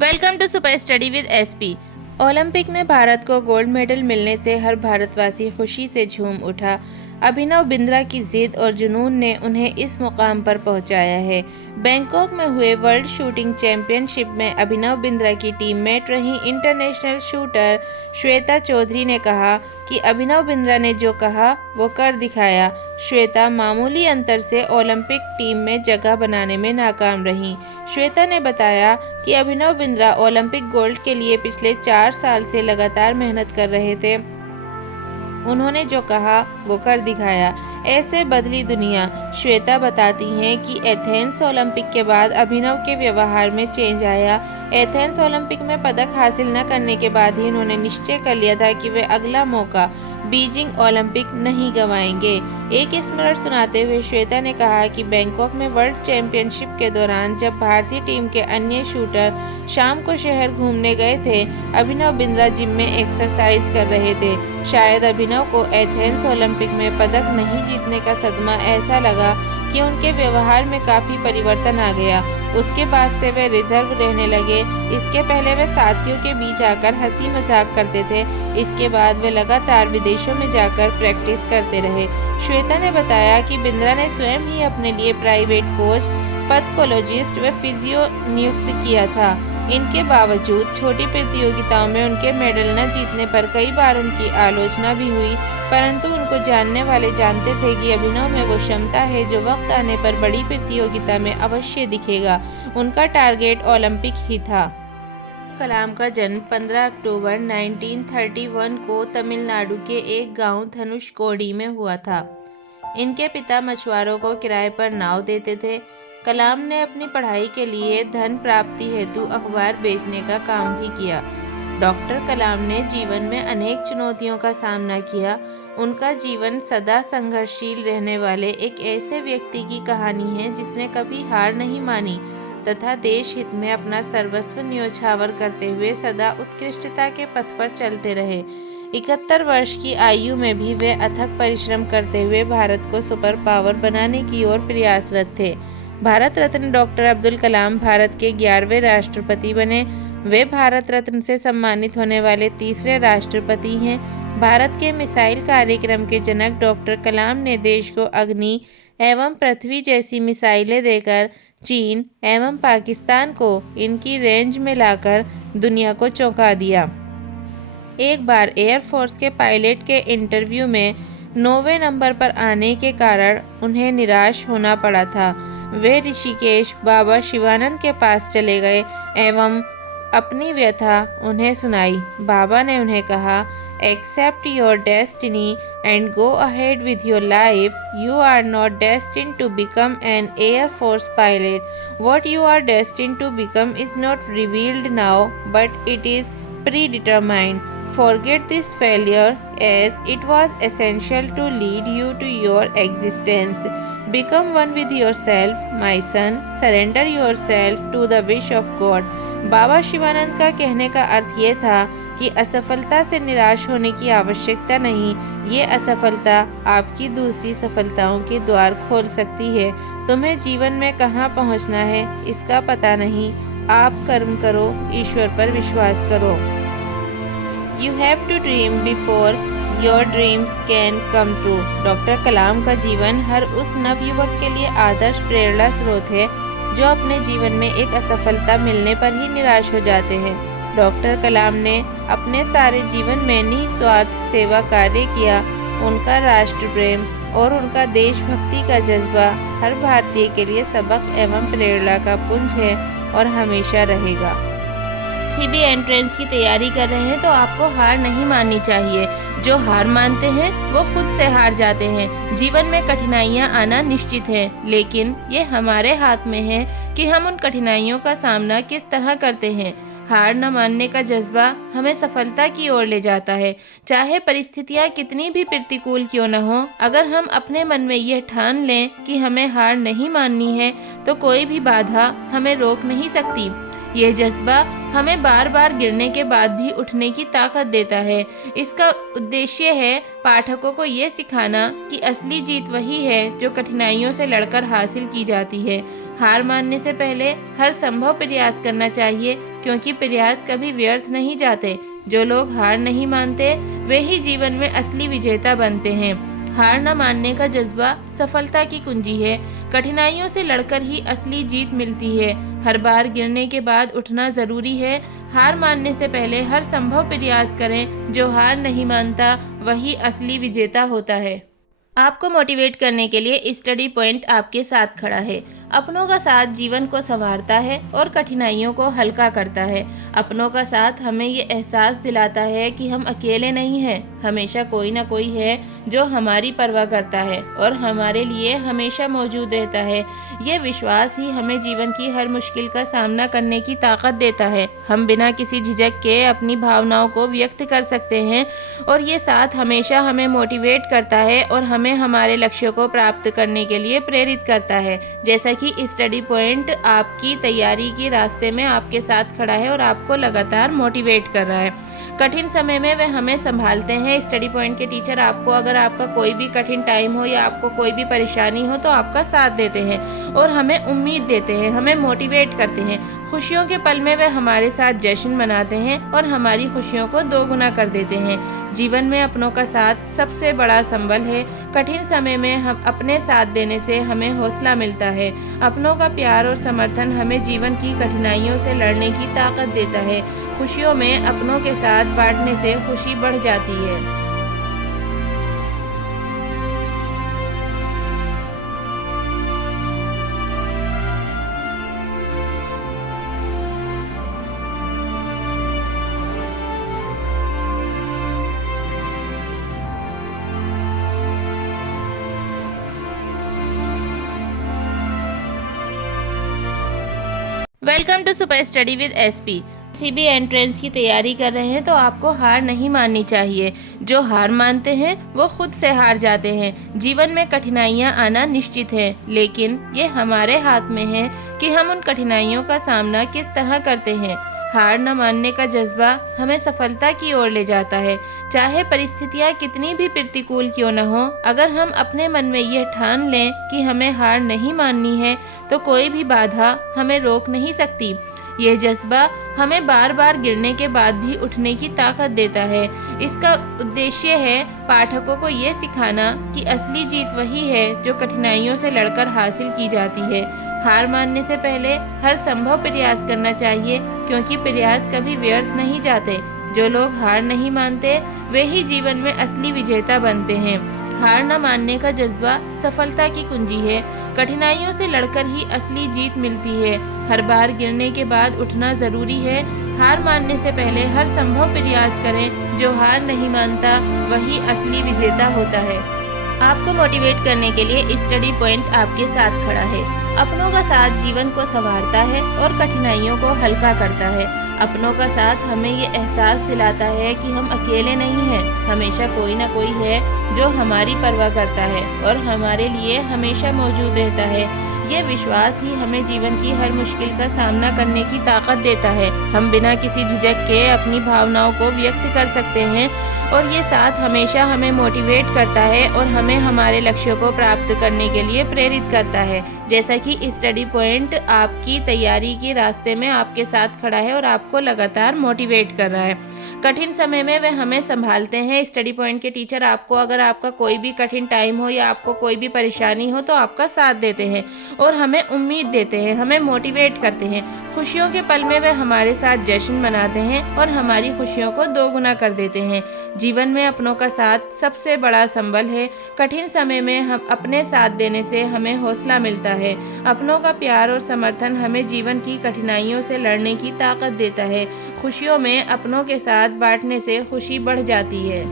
Welcome to super study with SP. Olympic में भारत को gold medal मिलने से हर भारतवासी खुशी से झूम उठा। अभिनव बिंद्रा की जिद और जुनून ने उन्हें इस मुकाम पर पहुंचाया है। बैंकॉक में हुए वर्ल्ड शूटिंग चैंपियनशिप में अभिनव बिंद्रा की टीममेट रही इंटरनेशनल शूटर श्वेता चौधरी ने कहा कि अभिनव बिंद्रा ने जो कहा वो कर दिखाया। श्वेता मामूली अंतर से ओलंपिक टीम में जगह बनाने में नाकाम रहीं। श्वेता ने बताया कि अभिनव बिंद्रा ओलंपिक गोल्ड के लिए पिछले 4 साल से लगातार मेहनत कर रहे थे। उन्होंने जो कहा वो कर दिखाया। ऐसे बदली दुनिया। श्वेता बताती हैं कि एथेंस ओलंपिक के बाद अभिनव के व्यवहार में चेंज आया। एथेंस ओलंपिक में पदक हासिल न करने के बाद ही उन्होंने निश्चय कर लिया था कि वे अगला मौका बीजिंग ओलंपिक नहीं गंवाएंगे। एक स्मरण सुनाते हुए श्वेता ने कहा कि बैंकॉक में वर्ल्ड चैंपियनशिप के दौरान जब भारतीय टीम के अन्य शूटर शाम को शहर घूमने गए थे, अभिनव बिंद्रा जिम में एक्सरसाइज कर रहे थे। शायद अभिनव को एथेंस ओलंपिक में पदक नहीं जीतने का सदमा ऐसा लगा कि उनके व्यवहार में काफी परिवर्तन आ गया। उसके बाद से वे रिजर्व रहने लगे। इसके पहले वे साथियों के बीच आकर हंसी मजाक करते थे। इसके बाद वे लगातार विदेशों में जाकर प्रैक्टिस करते रहे। श्वेता ने बताया कि बिंद्रा ने स्वयं ही अपने लिए प्राइवेट कोच, पथोलॉजिस्ट व फिजियो नियुक्त किया था। इनके बावजूद छोटी प्रतियोगिताओं में उनके मेडल न जीतने पर कई बार उनकी आलोचना भी हुई, परंतु उनको जानने वाले जानते थे कि अभिनव में वो क्षमता है जो वक्त आने पर बड़ी प्रतियोगिता में अवश्य दिखेगा। उनका टारगेट ओलंपिक ही था। कलाम का जन्म 15 अक्टूबर 1931 को तमिलनाडु के एक गांव धनुषकोडी में हुआ था। इनके पिता मछुआरों को किराए पर नाव देते थे। कलाम ने अपनी पढ़ाई के लिए धन प्राप्ति हेतु अखबार बेचने का काम भी किया। डॉक्टर कलाम ने जीवन में अनेक चुनौतियों का सामना किया। उनका जीवन सदा संघर्षशील रहने वाले एक ऐसे व्यक्ति की कहानी है जिसने कभी हार नहीं मानी तथा देश हित में अपना सर्वस्व न्योछावर करते हुए सदा उत्कृष्टता के पथ पर चलते रहे। 71 वर्ष की आयु में भी वे अथक परिश्रम करते हुए भारत को सुपर पावर बनाने की ओर प्रयासरत थे। भारत रत्न डॉक्टर अब्दुल कलाम भारत के 11वें राष्ट्रपति बने। वे भारत रत्न से सम्मानित होने वाले तीसरे राष्ट्रपति हैं। भारत के मिसाइल कार्यक्रम के जनक डॉक्टर कलाम ने देश को अग्नि एवं पृथ्वी जैसी मिसाइलें देकर चीन एवं पाकिस्तान को इनकी रेंज में लाकर दुनिया को चौंका दिया। एक बार एयरफोर्स के पायलट के इंटरव्यू में 9वें नंबर पर आने के कारण उन्हें निराश होना पड़ा था। वे ऋषिकेश बाबा शिवानंद के पास चले गए एवं अपनी व्यथा उन्हें सुनाई। बाबा ने उन्हें कहा, accept your destiny and go ahead with your life. You are not destined to become an air force pilot. What you are destined to become is not revealed now but it is predetermined. Forget this failure as it was essential to lead you to your existence. Become one with yourself, my son. Surrender yourself to the wish of God. बाबा शिवानंद का कहने का अर्थ ये था कि असफलता से निराश होने की आवश्यकता नहीं। ये असफलता आपकी दूसरी सफलताओं के द्वार खोल सकती है। तुम्हें जीवन में कहाँ पहुँचना है इसका पता नहीं। आप कर्म करो, ईश्वर पर विश्वास करो। You have to dream before your dreams can come true. Doctor Kalam का जीवन हर उस नवयुवक के लिए आदर्श प्रेरणा स्रोत है जो अपने जीवन में एक असफलता मिलने पर ही निराश हो जाते हैं। डॉक्टर कलाम ने अपने सारे जीवन में निस्वार्थ सेवा कार्य किया। उनका राष्ट्र प्रेम और उनका देशभक्ति का जज्बा हर भारतीय के लिए सबक एवं प्रेरणा का पुंज है और हमेशा रहेगा। किसी भी एंट्रेंस की तैयारी कर रहे हैं तो आपको हार नहीं माननी चाहिए। जो हार मानते हैं वो खुद से हार जाते हैं। जीवन में कठिनाइयां आना निश्चित है, लेकिन ये हमारे हाथ में है कि हम उन कठिनाइयों का सामना किस तरह करते हैं। हार न मानने का जज्बा हमें सफलता की ओर ले जाता है। चाहे परिस्थितियां कितनी भी प्रतिकूल क्यों न हो, अगर हम अपने मन में यह ठान लें कि हमें हार नहीं माननी है तो कोई भी बाधा हमें रोक नहीं सकती। यह जज्बा हमें बार बार गिरने के बाद भी उठने की ताकत देता है। इसका उद्देश्य है पाठकों को ये सिखाना कि असली जीत वही है जो कठिनाइयों से लड़कर हासिल की जाती है। हार मानने से पहले हर संभव प्रयास करना चाहिए, क्योंकि प्रयास कभी व्यर्थ नहीं जाते। जो लोग हार नहीं मानते वे ही जीवन में असली विजेता बनते हैं। हार न मानने का जज्बा सफलता की कुंजी है। कठिनाइयों से लड़कर ही असली जीत मिलती है। हर बार गिरने के बाद उठना जरूरी है। हार मानने से पहले हर संभव प्रयास करें। जो हार नहीं मानता वही असली विजेता होता है। आपको मोटिवेट करने के लिए स्टडी पॉइंट आपके साथ खड़ा है। अपनों का साथ जीवन को संवारता है और कठिनाइयों को हल्का करता है। अपनों का साथ हमें ये एहसास दिलाता है कि हम अकेले नहीं हैं। हमेशा कोई ना कोई है जो हमारी परवाह करता है और हमारे लिए हमेशा मौजूद रहता है। ये विश्वास ही हमें जीवन की हर मुश्किल का सामना करने की ताकत देता है। हम बिना किसी झिझक के अपनी भावनाओं को व्यक्त कर सकते हैं और ये साथ हमेशा हमें मोटिवेट करता है और हमें हमारे लक्ष्यों को प्राप्त करने के लिए प्रेरित करता है। जैसा कि स्टडी पॉइंट आपकी तैयारी के रास्ते में आपके साथ खड़ा है और आपको लगातार मोटिवेट कर रहा है। कठिन समय में वे हमें संभालते हैं। स्टडी पॉइंट के टीचर आपको अगर आपका कोई भी कठिन टाइम हो या आपको कोई भी परेशानी हो तो आपका साथ देते हैं और हमें उम्मीद देते हैं, हमें मोटिवेट करते हैं। खुशियों के पल में वे हमारे साथ जश्न मनाते हैं और हमारी खुशियों को दोगुना कर देते हैं। जीवन में अपनों का साथ सबसे बड़ा संबल है। कठिन समय में हम अपने साथ देने से हमें हौसला मिलता है। अपनों का प्यार और समर्थन हमें जीवन की कठिनाइयों से लड़ने की ताकत देता है। खुशियों में अपनों के साथ बांटने से खुशी बढ़ जाती है। Welcome to super study with SP. किसी भी एंट्रेंस की तैयारी कर रहे हैं तो आपको हार नहीं माननी चाहिए। जो हार मानते हैं वो खुद से हार जाते हैं। जीवन में कठिनाइयां आना निश्चित है, लेकिन ये हमारे हाथ में है कि हम उन कठिनाइयों का सामना किस तरह करते हैं। हार न मानने का जज्बा हमें सफलता की ओर ले जाता है। चाहे परिस्थितियां कितनी भी प्रतिकूल क्यों न हो, अगर हम अपने मन में यह ठान लें कि हमें हार नहीं माननी है तो कोई भी बाधा हमें रोक नहीं सकती। यह जज्बा हमें बार बार गिरने के बाद भी उठने की ताकत देता है। इसका उद्देश्य है पाठकों को ये सिखाना कि असली जीत वही है जो कठिनाइयों से लड़कर हासिल की जाती है। हार मानने से पहले हर संभव प्रयास करना चाहिए, क्योंकि प्रयास कभी व्यर्थ नहीं जाते। जो लोग हार नहीं मानते वे ही जीवन में असली विजेता बनते हैं। हार न मानने का जज्बा सफलता की कुंजी है। कठिनाइयों से लड़कर ही असली जीत मिलती है। हर बार गिरने के बाद उठना जरूरी है। हार मानने से पहले हर संभव प्रयास करें। जो हार नहीं मानता वही असली विजेता होता है। आपको मोटिवेट करने के लिए स्टडी पॉइंट आपके साथ खड़ा है। अपनों का साथ जीवन को संवारता है और कठिनाइयों को हल्का करता है। अपनों का साथ हमें ये एहसास दिलाता है कि हम अकेले नहीं हैं। हमेशा कोई ना कोई है जो हमारी परवाह करता है और हमारे लिए हमेशा मौजूद रहता है। ये विश्वास ही हमें जीवन की हर मुश्किल का सामना करने की ताकत देता है। हम बिना किसी झिझक के अपनी भावनाओं को व्यक्त कर सकते हैं और ये साथ हमेशा हमें मोटिवेट करता है और हमें हमारे लक्ष्यों को प्राप्त करने के लिए प्रेरित करता है। जैसा कि स्टडी पॉइंट आपकी तैयारी के रास्ते में आपके साथ खड़ा है और आपको लगातार मोटिवेट कर रहा है। कठिन समय में वे हमें संभालते हैं। स्टडी पॉइंट के टीचर आपको अगर आपका कोई भी कठिन टाइम हो या आपको कोई भी परेशानी हो तो आपका साथ देते हैं और हमें उम्मीद देते हैं, हमें मोटिवेट करते हैं। खुशियों के पल में वे हमारे साथ जश्न मनाते हैं और हमारी खुशियों को दोगुना कर देते हैं। जीवन में अपनों का साथ सबसे बड़ा संबल है। कठिन समय में हम अपने साथ देने से हमें हौसला मिलता है। अपनों का प्यार और समर्थन हमें जीवन की कठिनाइयों से लड़ने की ताकत देता है। खुशियों में अपनों के साथ बांटने से खुशी बढ़ जाती है।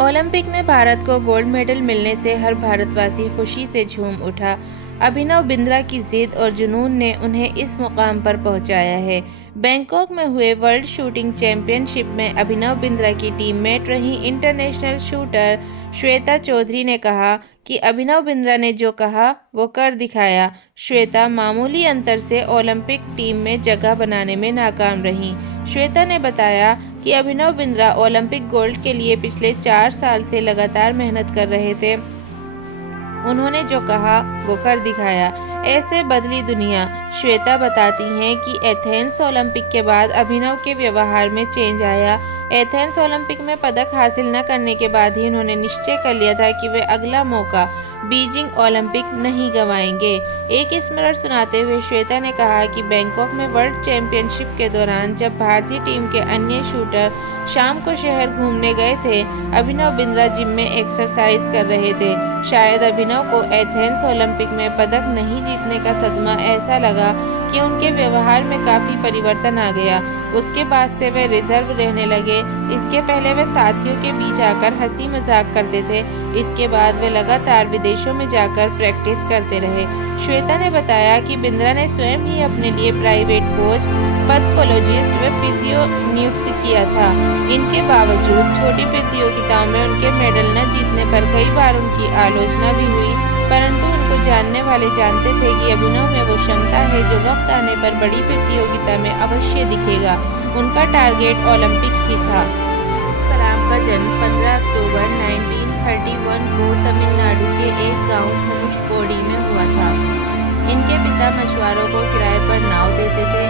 ओलंपिक में भारत को गोल्ड मेडल मिलने से हर भारतवासी खुशी से झूम उठा। अभिनव बिंद्रा की जिद और जुनून ने उन्हें इस मुकाम पर पहुंचाया है। बैंकॉक में हुए वर्ल्ड शूटिंग चैंपियनशिप में अभिनव बिंद्रा की टीममेट रही इंटरनेशनल शूटर श्वेता चौधरी ने कहा कि अभिनव बिंद्रा ने जो कहा वो कर दिखाया। श्वेता मामूली अंतर से ओलंपिक टीम में जगह बनाने में नाकाम रहीं। श्वेता ने बताया कि अभिनव बिंद्रा ओलंपिक गोल्ड के लिए पिछले 4 साल से लगातार मेहनत कर रहे थे। उन्होंने जो कहा वो कर दिखाया। ऐसे बदली दुनिया। श्वेता बताती हैं कि एथेंस ओलंपिक के बाद अभिनव के व्यवहार में चेंज आया। एथेंस ओलंपिक में पदक हासिल न करने के बाद ही उन्होंने निश्चय कर लिया था कि वे अगला मौका बीजिंग ओलंपिक नहीं गंवाएंगे। एक स्मरण सुनाते हुए श्वेता ने कहा कि बैंकॉक में वर्ल्ड चैंपियनशिप के दौरान जब भारतीय टीम के अन्य शूटर शाम को शहर घूमने गए थे, अभिनव बिंद्रा जिम में एक्सरसाइज कर रहे थे। शायद अभिनव को एथेंस ओलंपिक में पदक नहीं जीतने का सदमा ऐसा लगा कि उनके व्यवहार में काफी परिवर्तन आ गया। उसके बाद से वे रिजर्व रहने लगे। इसके पहले वे साथियों के बीच आकर हंसी मजाक करते थे। इसके बाद वे लगातार विदेशों में जाकर प्रैक्टिस करते रहे। श्वेता ने बताया कि बिंद्रा ने स्वयं ही अपने लिए प्राइवेट कोच, पथोलॉजिस्ट व फिजियो नियुक्त किया था। इनके बावजूद छोटी प्रतियोगिताओं में उनके मेडल न जीतने पर कई बार उनकी आलोचना भी हुई, परंतु उनको जानने वाले जानते थे कि अभिनव में वो क्षमता है जो वक्त आने पर बड़ी प्रतियोगिता में अवश्य दिखेगा। उनका टारगेट ओलंपिक ही था। कलाम का जन्म 15 अक्टूबर 1931 को तमिलनाडु के एक गांव धनुषकोडी में हुआ था। इनके पिता मछुआरों को किराए पर नाव देते थे।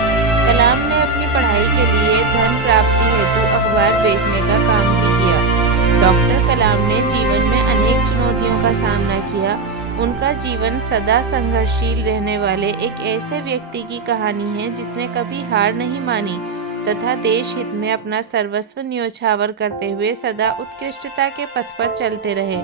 कलाम ने अपनी पढ़ाई के लिए धन प्राप्ति हेतु अखबार बेचने का काम भी किया। डॉक्टर कलाम ने जीवन में अनेक चुनौतियों का सामना किया। उनका जीवन सदा संघर्षशील रहने वाले एक ऐसे व्यक्ति की कहानी है जिसने कभी हार नहीं मानी तथा देश हित में अपना सर्वस्व न्योछावर करते हुए सदा उत्कृष्टता के पथ पर चलते रहे।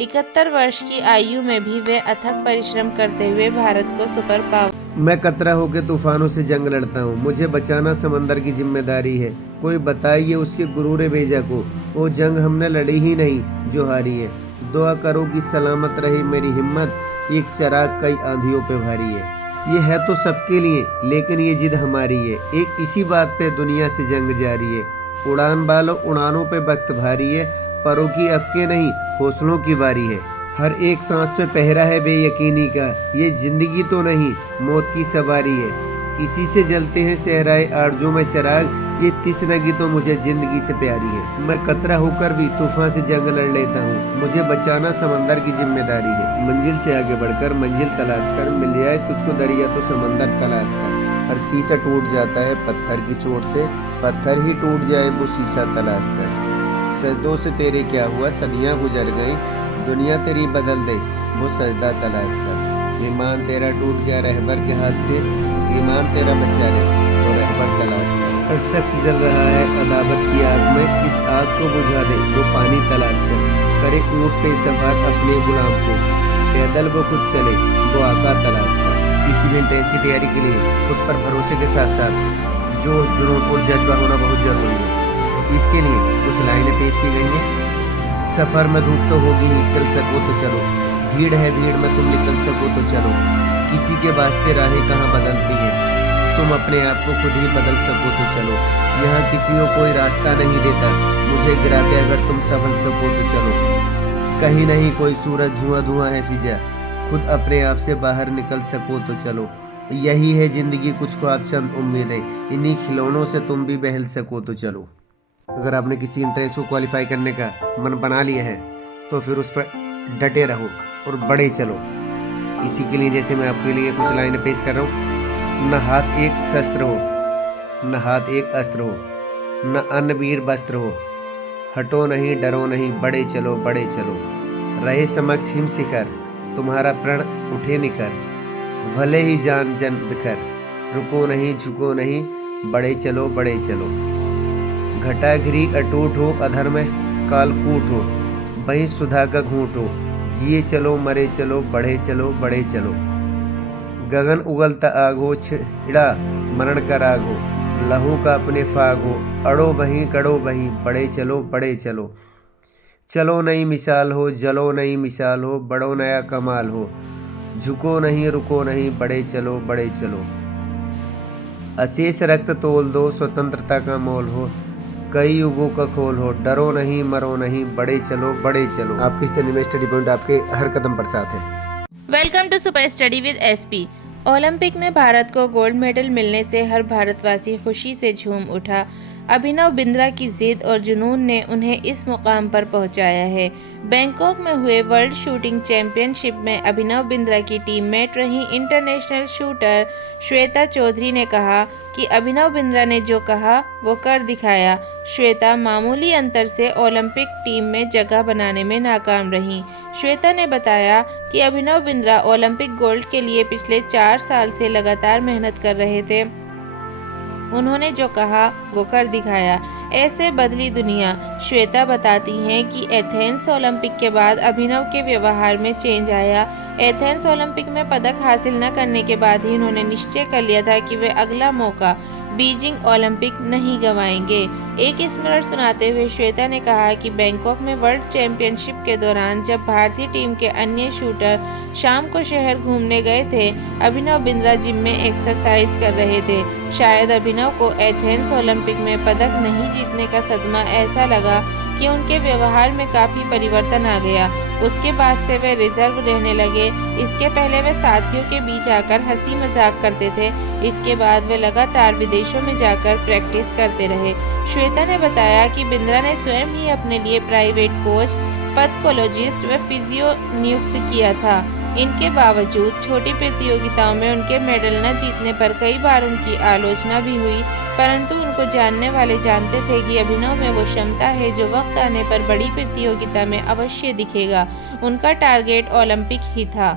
71 वर्ष की आयु में भी वे अथक परिश्रम करते हुए भारत को सुपर पावर। मैं कतरा होकर तूफानों से जंग लड़ता हूँ, मुझे बचाना समंदर की जिम्मेदारी है। कोई बताइए उसके गुरूर भेजा को, वो जंग हमने लड़ी ही नहीं जो हारी है। दुआ करो कि सलामत रहे मेरी हिम्मत, एक चराग कई आंधियों पे भारी है। ये है तो सबके लिए लेकिन ये जिद हमारी है, एक इसी बात पे दुनिया से जंग जारी है। उड़ान वालों उड़ानों पे वक्त भारी है, परों की अफके नहीं हौसलों की बारी है। हर एक सांस पे पहरा है बेयकीनी का, ये जिंदगी तो नहीं मौत की सवारी है। इसी से जलते हैं सहराए आरज़ू में चिराग, ये तिसनगी तो मुझे जिंदगी से प्यारी है। मैं कतरा होकर भी तूफान से जंग लड़ लेता हूँ, मुझे बचाना समंदर की जिम्मेदारी है। मंजिल से आगे बढ़कर मंजिल तलाश कर, मिल जाए तुझको दरिया तो समंदर तलाश कर। हर शीशा टूट जाता है पत्थर की चोट से, पत्थर ही टूट जाए वो शीशा तलाश कर। सजदों से तेरे क्या हुआ सदियाँ गुजर गई, दुनिया तेरी बदल दे वो सजदा तलाश कर। ईमान तेरा टूट गया रहबर के हाथ से, ईमान तेरा बचा ले तो रहबर तलाश कर। हर शख्स जल रहा है अदावत की आग में, इस आग को बुझा दे वो पानी तलाश कर। करे ऊँट पे सवार अपने गुलाम को, पैदल वो खुद चले वो आका तलाश कर। किसी भी एंट्रेंस की तैयारी के लिए खुद पर भरोसे के साथ साथ जोश जुनून और जज्बा होना बहुत जरूरी है। इसके लिए कुछ लाइनें पेश की गई हैं। सफर में धूप तो होगी ही, चल सको तो चलो, भीड़ है भीड़ में तुम निकल सको तो चलो। किसी के वास्ते राहें कहाँ बदलती हैं, तुम अपने आप को खुद ही बदल सको तो चलो। यहाँ किसी को कोई रास्ता नहीं देता, मुझे गिरा के अगर तुम संभल सको तो चलो। कहीं नहीं कोई सूरज धुआं धुआं है फिजा, खुद अपने आप से बाहर निकल सको तो चलो। यही है जिंदगी कुछ ख्वाब चंद उम्मीदें, इन्हीं खिलौनों से तुम भी बहल सको तो चलो। अगर आपने किसी एंट्रेंस को क्वालिफाई करने का मन बना लिया है तो फिर उस पर डटे रहो और बढ़े चलो। इसी के लिए जैसे मैं आपके लिए कुछ लाइनें पेश कर रहा हूँ। न हाथ एक शस्त्र हो, न हाथ एक अस्त्र हो, न अन्न वीर वस्त्र हो, हटो नहीं डरो नहीं बढ़े चलो बढ़े चलो। रहे समक्ष हिम शिखर, तुम्हारा प्रण उठे निखर, भले ही जान जन बिखर, रुको नहीं झुको नहीं बढ़े चलो बढ़े चलो। घटा घिरी अटूट हो अधर में कालकूट हो, वहीं सुधा का घूंट हो, जिए चलो मरे चलो बढ़े चलो बढ़े चलो। गगन उगलता आग हो, छिड़ा मरण का राग हो, लहू का अपने फाग हो, अड़ो वहीं कड़ो वहीं बढ़े चलो बढ़े चलो। चलो नई मिसाल हो, जलो नई मिसाल हो, बड़ो नया कमाल हो, झुको नहीं रुको नहीं बढ़े चलो बढ़े चलो। अशेष रक्त तोल दो, स्वतंत्रता का मोल हो, कई युगों का खोल हो, डरो नहीं मरो नहीं बढ़े चलो बढ़े चलो। आपकी स्टडी में स्टडी पॉइंट आपके हर कदम पर साथ है। Welcome to super study with SP. Olympic में भारत को गोल्ड मेडल मिलने से हर भारतवासी खुशी से झूम उठा। अभिनव बिंद्रा की जिद और जुनून ने उन्हें इस मुकाम पर पहुंचाया है। बैंकॉक में हुए वर्ल्ड शूटिंग चैंपियनशिप में अभिनव बिंद्रा की टीममेट रही इंटरनेशनल शूटर श्वेता चौधरी ने कहा कि अभिनव बिंद्रा ने जो कहा वो कर दिखाया। श्वेता मामूली अंतर से ओलंपिक टीम में जगह बनाने में नाकाम रहीं। श्वेता ने बताया कि अभिनव बिंद्रा ओलंपिक गोल्ड के लिए पिछले 4 साल से लगातार मेहनत कर रहे थे। उन्होंने जो कहा वो कर दिखाया। ऐसे बदली दुनिया। श्वेता बताती हैं कि एथेंस ओलंपिक के बाद अभिनव के व्यवहार में चेंज आया। एथेंस ओलंपिक में पदक हासिल न करने के बाद ही उन्होंने निश्चय कर लिया था कि वे अगला मौका बीजिंग ओलंपिक नहीं गंवाएंगे। एक स्मरण सुनाते हुए श्वेता ने कहा कि बैंकॉक में वर्ल्ड चैंपियनशिप के दौरान जब भारतीय टीम के अन्य शूटर शाम को शहर घूमने गए थे, अभिनव बिंद्रा जिम में एक्सरसाइज कर रहे थे। शायद अभिनव को एथेंस ओलंपिक में पदक नहीं जीतने का सदमा ऐसा लगा कि उनके व्यवहार में काफ़ी परिवर्तन आ गया। उसके बाद से वे रिजर्व रहने लगे। इसके पहले वे साथियों के बीच आकर हंसी मजाक करते थे। इसके बाद वे लगातार विदेशों में जाकर प्रैक्टिस करते रहे। श्वेता ने बताया कि बिंद्रा ने स्वयं ही अपने लिए प्राइवेट कोच, पथकोलॉजिस्ट व फिजियो नियुक्त किया था। इनके बावजूद छोटी प्रतियोगिताओं में उनके मेडल न जीतने पर कई बार उनकी आलोचना भी हुई, परंतु उनको जानने वाले जानते थे कि अभिनव में वो क्षमता है जो वक्त आने पर बड़ी प्रतियोगिता में अवश्य दिखेगा। उनका टारगेट ओलंपिक ही था।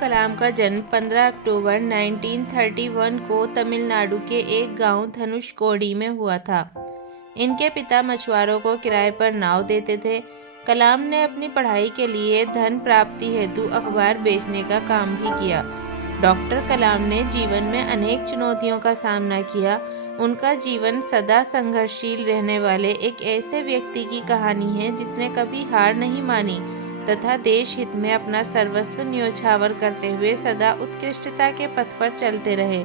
कलाम का जन्म 15 अक्टूबर 1931 को तमिलनाडु के एक गांव धनुषकोडी में हुआ था। इनके पिता मछुआरों को किराए पर नाव देते थे। कलाम ने अपनी पढ़ाई के लिए धन प्राप्ति हेतु अखबार बेचने का काम भी किया। डॉक्टर कलाम ने जीवन में अनेक चुनौतियों का सामना किया। उनका जीवन सदा संघर्षशील रहने वाले एक ऐसे व्यक्ति की कहानी है जिसने कभी हार नहीं मानी तथा देश हित में अपना सर्वस्व न्योछावर करते हुए सदा उत्कृष्टता के पथ पर चलते रहे।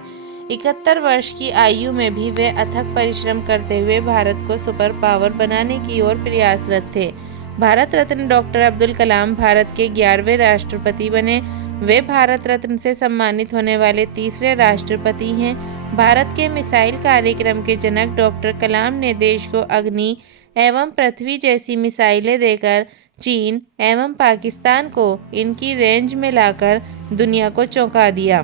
71 वर्ष की आयु में भी वे अथक परिश्रम करते हुए भारत को सुपर पावर बनाने की ओर प्रयासरत थे। भारत रत्न डॉक्टर अब्दुल कलाम भारत के 11वें राष्ट्रपति बने। वे भारत रत्न से सम्मानित होने वाले तीसरे राष्ट्रपति हैं। भारत के मिसाइल कार्यक्रम के जनक डॉक्टर कलाम ने देश को अग्नि एवं पृथ्वी जैसी मिसाइलें देकर चीन एवं पाकिस्तान को इनकी रेंज में लाकर दुनिया को चौंका दिया।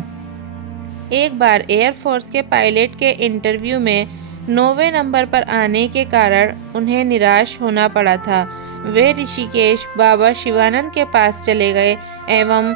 एक बार एयरफोर्स के पायलट के इंटरव्यू में 9वें नंबर पर आने के कारण उन्हें निराश होना पड़ा था। वे ऋषिकेश बाबा शिवानंद के पास चले गए एवं